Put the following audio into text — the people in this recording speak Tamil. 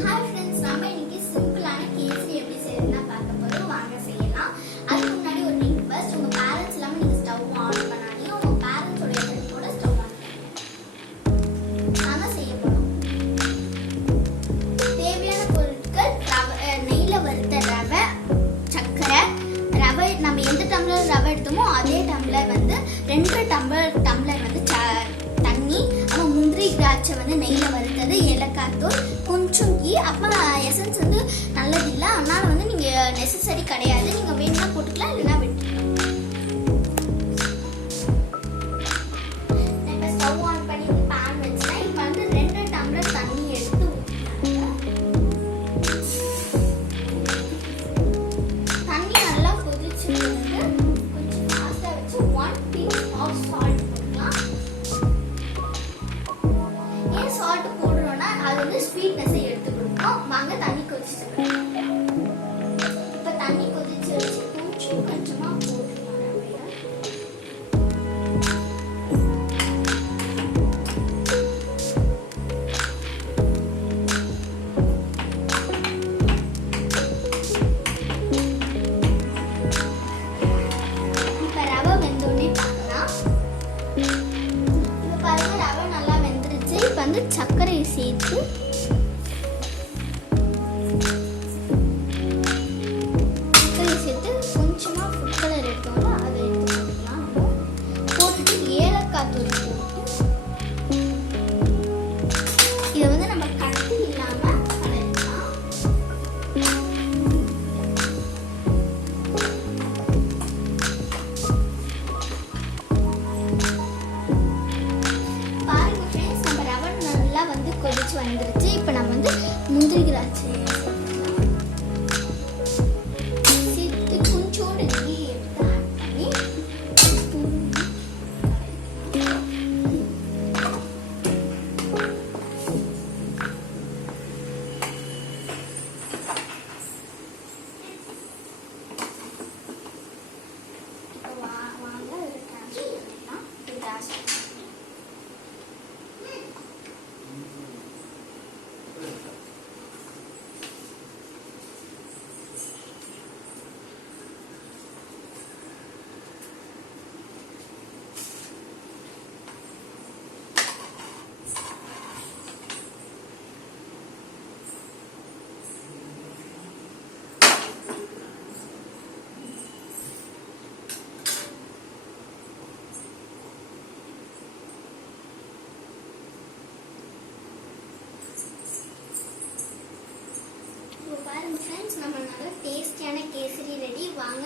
ஹாய் ஃப்ரெண்ட்ஸ், நம்ம இன்னைக்கு சிம்பிளான கேசரி எப்படி செய்யறதுன்னா பார்க்க போறோம். வாங்க செய்யலாம். அதுக்கு முன்னாடி ஒரு ரிக்வெஸ்ட், உங்க பேரண்ட்ஸ் இல்லாம நீங்க ஸ்டவ் ஆன் பண்ணாதீங்க. உங்க பேரண்ட்ஸோட ஹெல்ப்போட ஸ்டவ் ஆன் பண்ணுங்க. நாம செய்ய போறோம். தேவையான பொருட்கள் நெய்ல வறுத்த ரவை, சர்க்கரை, ரவை நம்ம எந்த டம்ளர் ரவை எடுத்தோமோ அதே டம்ளர் வந்து 2 டம்ளர் வந்து தண்ணி, அப்புறம் முந்திரி திராட்சை வந்து நெய்ல வறுத்தது, ஏலக்காய் தூள், கொஞ்சம் கீ. அப்புறம் எசன்ஸ் வந்து நல்லது இல்லை, அதனால வந்து நீங்க நெசசரி கிடையாது. நீங்க வேணும்னா போட்டுக்கலாம், இல்லைன்னா விட்டுக்கலாம். இப்போ ஸ்டவ் ஆன் பண்ணி பேன் வச்சுட்டேன். இப்போ வந்து 2 டம்ளர் தண்ணி எடுத்து தண்ணி நல்லா கொதிச்சு கொஞ்சம் ஃபாஸ்டா வச்சு 1 பிஞ்ச் ஆஃப் சால்ட் போடலாம். ஏன் சால்ட் போடுறோம்னா அது வந்து ஸ்வீட்னஸை எடுத்து கொடுக்கும். வாங்க தண்ணி கொதிச்சு இப்போ தண்ணி கொதிச்சு வச்சு கொஞ்சமா போட்டுக்கலாம் ரவையை. இப்போ ரவை வெந்தோடனே பார்க்கலாம். இப்போ பாருங்க, ரவை நல்லா வெந்துருச்சு. இப்போ வந்து சர்க்கரையை சேர்த்து கொஞ்சமா ஃபுட் கலர் எடுத்தோம்னா அதை எடுத்து போட்டுக்கலாம். போட்டுட்டு ஏலக்காய் தூள் போட்டு இதை வந்து நம்ம கட்டி இல்லாம கலக்கலாம். பாருங்க ஃப்ரெண்ட்ஸ், நம்ம ரவை நல்லா வந்து கொதிச்சு வந்துருச்சு. இப்போ நம்ம வந்து முந்திரி திராட்சை பாருங்க ஃப்ரெண்ட்ஸ், நம்ம நல்ல டேஸ்டியான கேசரி ரெடி. வாங்க